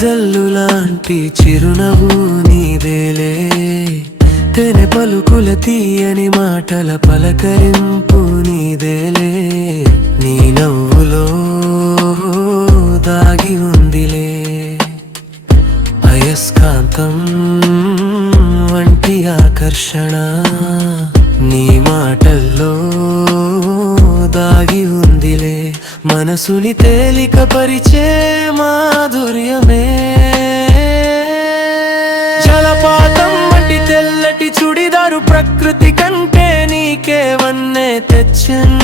జల్లు లాంటి చిరునవ్వు నీదేలే, తెనె పలుకుల తీయని మాటల పలకరింపు నీదేలే. నీ నవ్వులో దాగి ఉందిలే అయస్కాంతం వంటి ఆకర్షణ, నీ మాటల్లో దాగి ఉందిలే మనసుని తేలిక పరిచే మాధుర్యమే. జలపాతం వంటి తెల్లటి చుడిదారు ప్రకృతి కంటే నీకే వన్నే తెచ్చన్.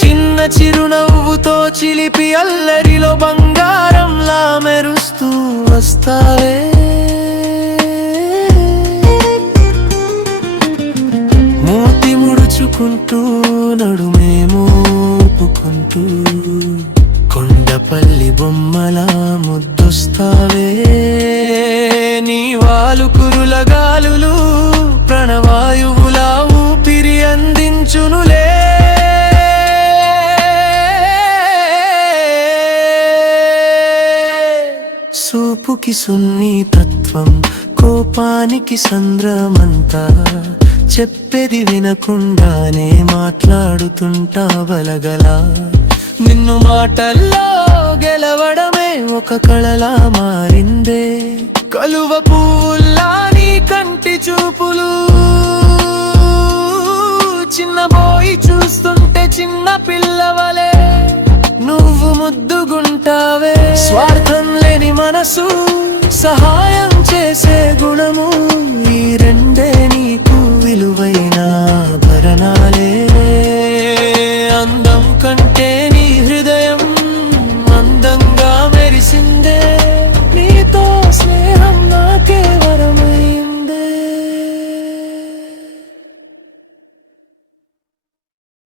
చిన్న చిరునవ్వుతో చిలిపి అల్లరిలో బంగారంలా మెరుస్తూ వస్తావే. మూతి ముడుచుకుంటూ నడుమే మోపుకుంటూ కొండపల్లి బొమ్మలా ముద్దొస్తావే. నీ వాలుకురుల గాలులు ప్రణవాయువులా ఊపిరి అందించునులే. సూపుకి సున్నితత్వం, కోపానికి సంద్రమంతా, చెప్పేది వినకుండానే మాట్లాడుతుంటా బలగలా. నిన్ను మాటల్లో గెలవడమే ఒక కళలా మారిందే. కలువ పువ్వుల్లా నీ కంటి చూపులు చిన్నబోయి చూస్తుంటే చిన్న పిల్లవలే నువ్వు ముద్దుగుంటావే. స్వార్థం లేని మనసు, సహాయం చేసే గుణము